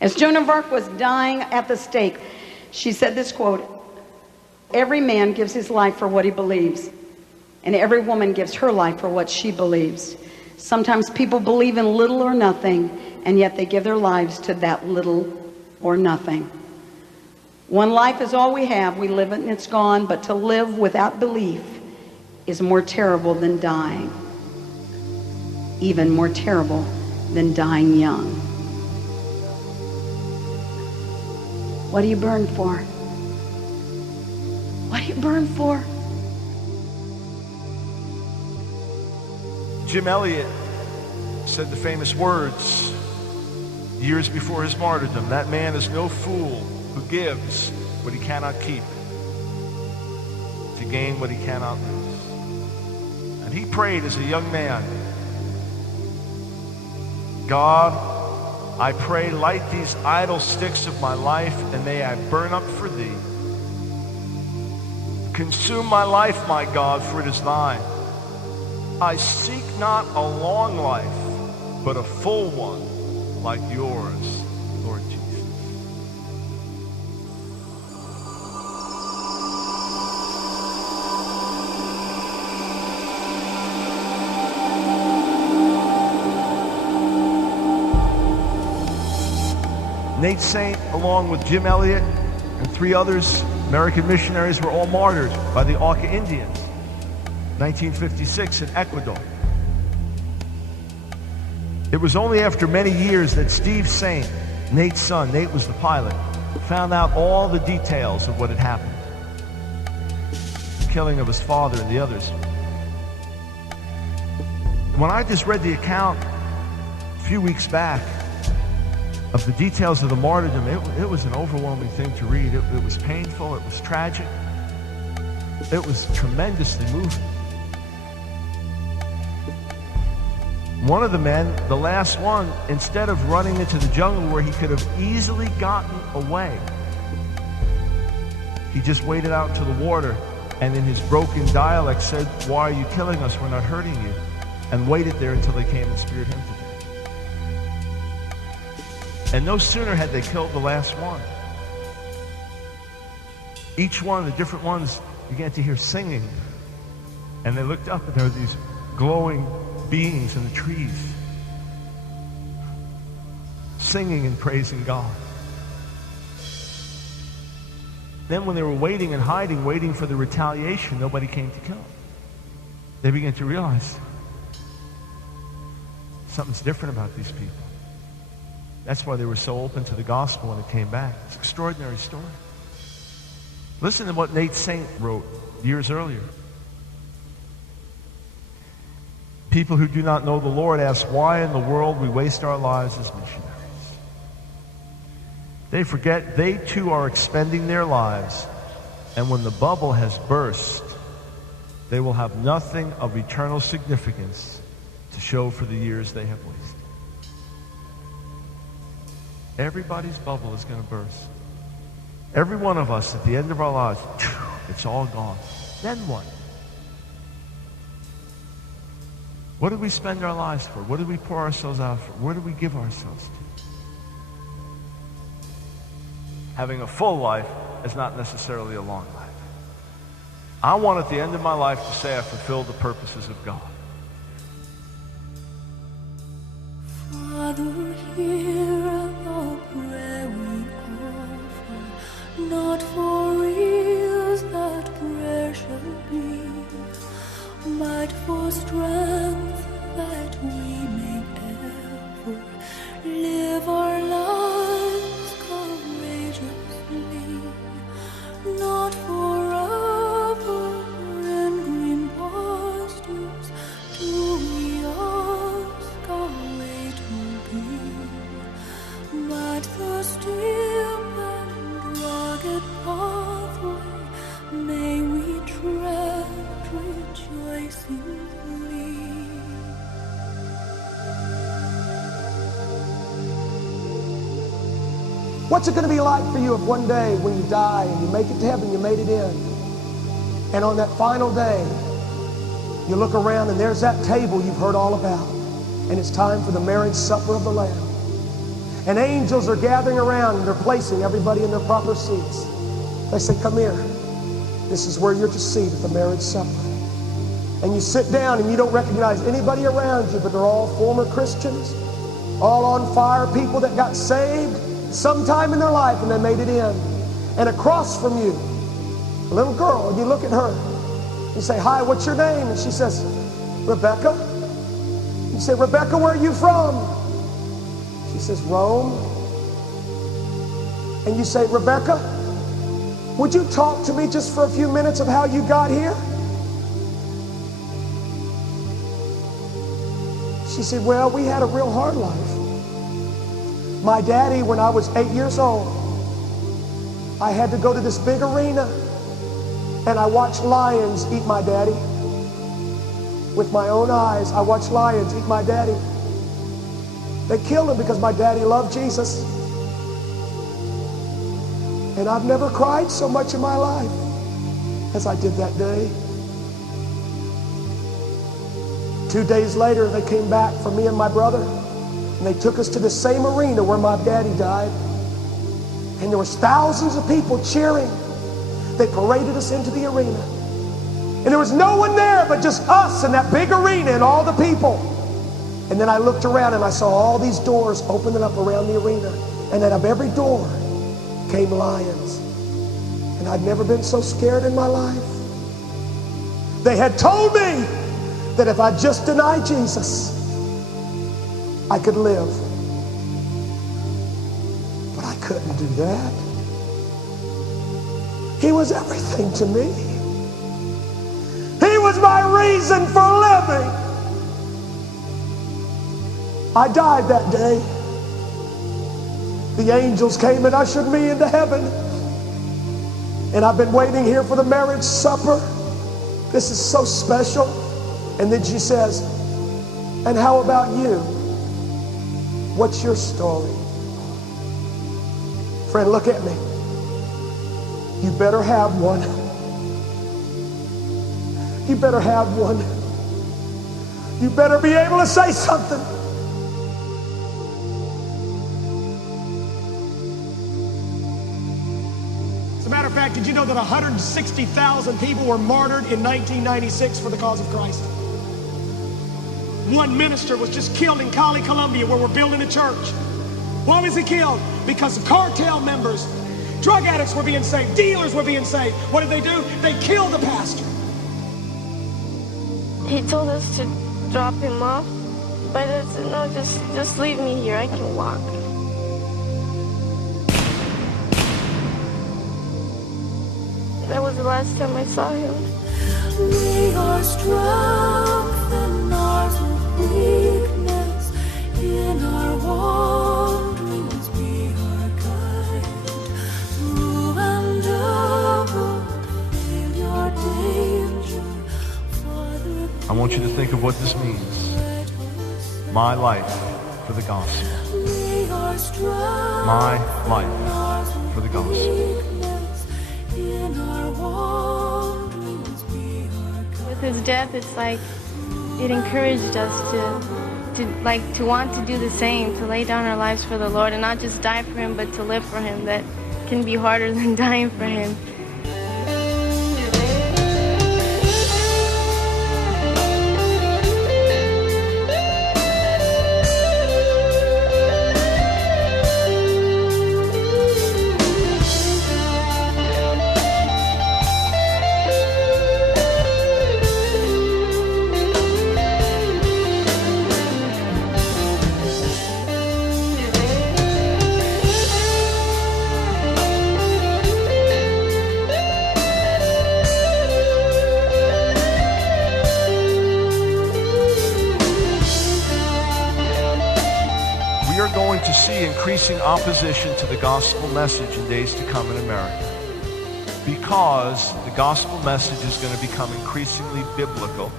As Joan of Arc was dying at the stake, she said this quote, "Every man gives his life for what he believes, and every woman gives her life for what she believes. Sometimes people believe in little or nothing, and yet they give their lives to that little or nothing. One life is all we have. We live it and it's gone, but to live without belief is more terrible than dying, even more terrible than dying young." What do you burn for? What do you burn for? Jim Elliot said the famous words years before his martyrdom, "That man is no fool who gives what he cannot keep to gain what he cannot lose." And he prayed as a young man, "God, I pray, light these idle sticks of my life, and may I burn up for thee. Consume my life, my God, for it is thine. I seek not a long life, but a full one like yours, Lord Jesus." Nate Saint, along with Jim Elliot and 3 others, American missionaries, were all martyred by the Auca Indians, 1956 in Ecuador. It was only after many years that Steve Saint, Nate's son, Nate was the pilot, found out all the details of what had happened. The killing of his father and the others. When I just read the account a few weeks back of the details of the martyrdom, it was an overwhelming thing to read. It was painful, it was tragic, it was tremendously moving. One of the men, the last one, instead of running into the jungle where he could have easily gotten away, he just waded out into the water and in his broken dialect said, "Why are you killing us? We're not hurting you," and waited there until they came and speared him to death. And no sooner had they killed the last one, each one of the different ones began to hear singing. And they looked up and there were these glowing beings in the trees, singing and praising God. Then when they were waiting and hiding, waiting for the retaliation, nobody came to kill them. They began to realize something's different about these people. That's why they were so open to the gospel when it came back. It's an extraordinary story. Listen to what Nate Saint wrote years earlier. People who do not know the Lord ask why in the world we waste our lives as missionaries. They forget they too are expending their lives, and when the bubble has burst, they will have nothing of eternal significance to show for the years they have wasted. Everybody's bubble is going to burst. Every one of us at the end of our lives, it's all gone. Then what? What did we spend our lives for? What did we pour ourselves out for? Where did we give ourselves to? Having a full life is not necessarily a long life. I want at the end of my life to say I fulfilled the purposes of God. Father, hear the prayer we offer, not for ease that prayer shall be, but for strength that we may ever live our lives courageously, not forever in green pastures do we ask our way to be, but the steep and rugged pathway may we tread rejoicingly. What's it going to be like for you if one day when you die and you make it to heaven, you made it in, and on that final day, you look around and there's that table you've heard all about, and it's time for the marriage supper of the Lamb. And angels are gathering around and they're placing everybody in their proper seats. They say, come here. This is where you're to seat at the marriage supper. And you sit down and you don't recognize anybody around you, but they're all former Christians, all on fire, people that got saved sometime in their life and they made it in. And across from you, a little girl, and you look at her. You say, hi, what's your name? And she says, Rebecca. You say, Rebecca, where are you from? She says, Rome. And you say, Rebecca, would you talk to me just for a few minutes of how you got here? She said, well, we had a real hard life. My daddy, when I was 8 years old, I had to go to this big arena and I watched lions eat my daddy. With my own eyes, I watched lions eat my daddy. They killed him because my daddy loved Jesus. And I've never cried so much in my life as I did that day. 2 days later, they came back for me and my brother, and they took us to the same arena where my daddy died. And there was thousands of people cheering. They paraded us into the arena. And there was no one there but just us in that big arena and all the people. And then I looked around and I saw all these doors opening up around the arena. And out of every door came lions. And I'd never been so scared in my life. They had told me that if I just denied Jesus, I could live. But I couldn't do that. He was everything to me. He was my reason for living. I died that day. The angels came and ushered me into heaven. And I've been waiting here for the marriage supper. This is so special. And then she says, and how about you? What's your story? Friend, look at me. You better have one. You better have one. You better be able to say something. As a matter of fact, did you know that 160,000 people were martyred in 1996 for the cause of Christ? One minister was just killed in Cali, Colombia, where we're building a church. Why was he killed? Because the cartel members, drug addicts were being saved, dealers were being saved. What did they do? They killed the pastor. He told us to drop him off, but I said, no, just leave me here, I can walk. That was the last time I saw him. We are strengthened ours of weakness, in our wanderings be our guide. Through endeavor, failure, danger, Father, I want you to think of what this means. My life for the gospel. we are strengthened My life for the gospel. in our wanderings be our guide. With his death, it's like it encouraged us to want to do the same, to lay down our lives for the Lord and not just die for him, but to live for him. That can be harder than dying for him. To see increasing opposition to the gospel message in days to come in America, because the gospel message is going to become increasingly biblical.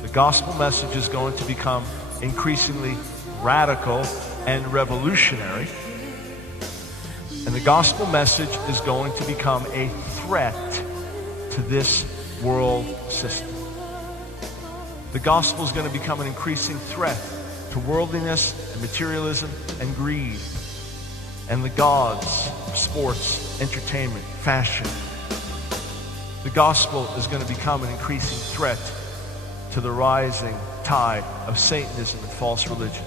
The gospel message is going to become increasingly radical and revolutionary, and the gospel message is going to become a threat to this world system. The gospel is going to become an increasing threat to worldliness and materialism and greed. and the gods of sports, entertainment, fashion, the gospel is going to become an increasing threat to the rising tide of Satanism and false religions.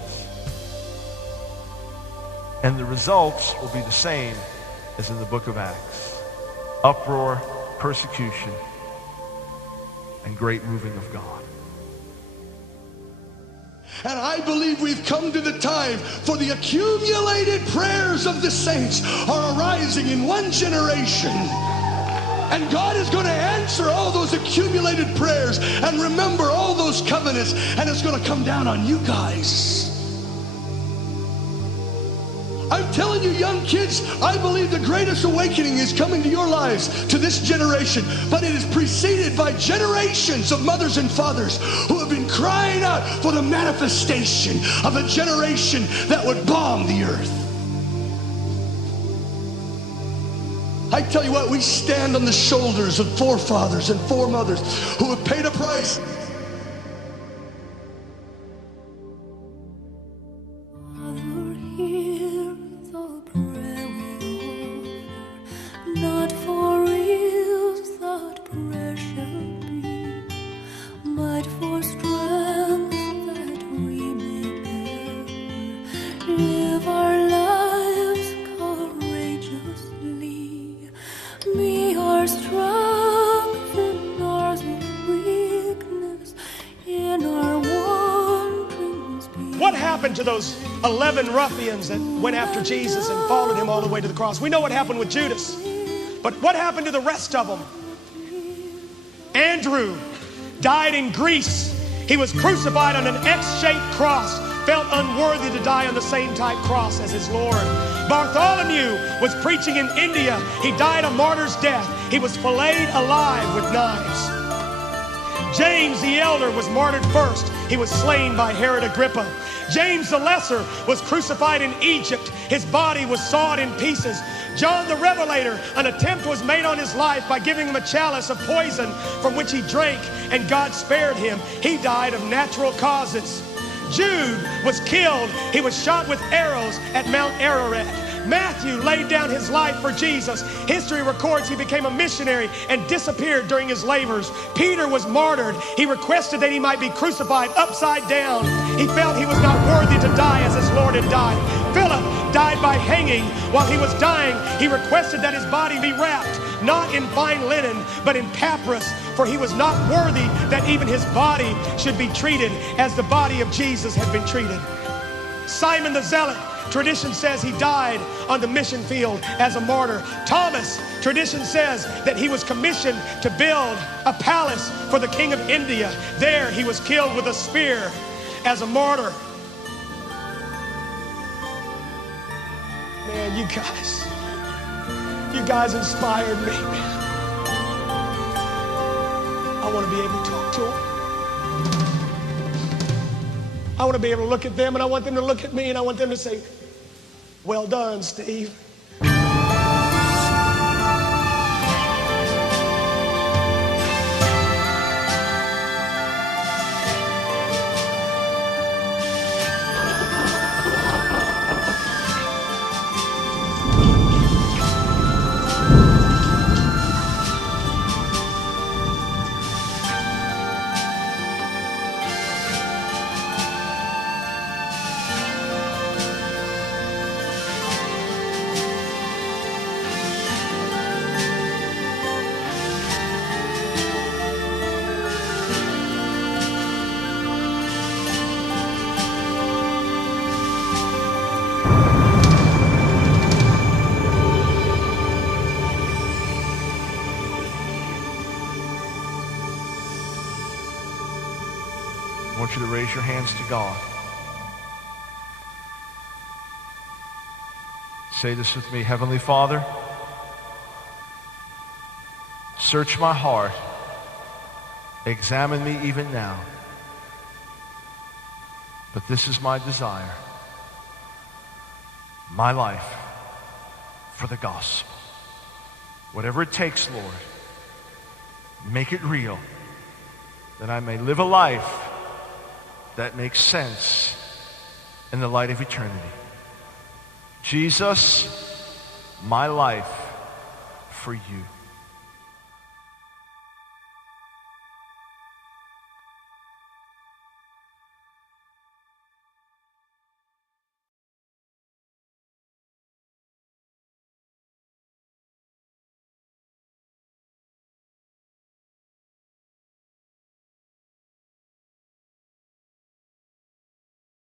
And the results will be the same as in the book of Acts. Uproar, persecution, and great moving of God. And I believe we've come to the time for the accumulated prayers of the saints are arising in one generation. And God is going to answer all those accumulated prayers and remember all those covenants, and it's going to come down on you guys. I'm telling you, young kids, I believe the greatest awakening is coming to your lives, to this generation. But it is preceded by generations of mothers and fathers who have been crying out for the manifestation of a generation that would bomb the earth. I tell you what, we stand on the shoulders of forefathers and foremothers who have paid a price. To those 11 ruffians that went after Jesus and followed him all the way to the cross. We know what happened with Judas, but what happened to the rest of them? Andrew died in Greece. He was crucified on an X-shaped cross, felt unworthy to die on the same type cross as his Lord. Bartholomew was preaching in India. He died a martyr's death. He was filleted alive with knives. James the elder was martyred first. He was slain by Herod Agrippa. James the Lesser was crucified in Egypt. His body was sawed in pieces. John the Revelator, an attempt was made on his life by giving him a chalice of poison from which he drank, and God spared him. He died of natural causes. Jude was killed. He was shot with arrows at Mount Ararat. Matthew laid down his life for Jesus. History records he became a missionary and disappeared during his labors. Peter was martyred. He requested that he might be crucified upside down. He felt he was not worthy to die as his Lord had died. Philip died by hanging. While he was dying, he requested that his body be wrapped, not in fine linen, but in papyrus, for he was not worthy that even his body should be treated as the body of Jesus had been treated. Simon the Zealot, tradition says he died on the mission field as a martyr. Thomas, tradition says that he was commissioned to build a palace for the king of India. There he was killed with a spear as a martyr. Man, you guys inspired me, man. I want to be able to talk to them. I want to be able to look at them, and I want them to look at me, and I want them to say, "Well done, Steve." I want you to raise your hands to God. Say this with me. Heavenly Father, search my heart. Examine me even now. But this is my desire. My life for the gospel. Whatever it takes, Lord, make it real, that I may live a life that makes sense in the light of eternity. Jesus, my life for you.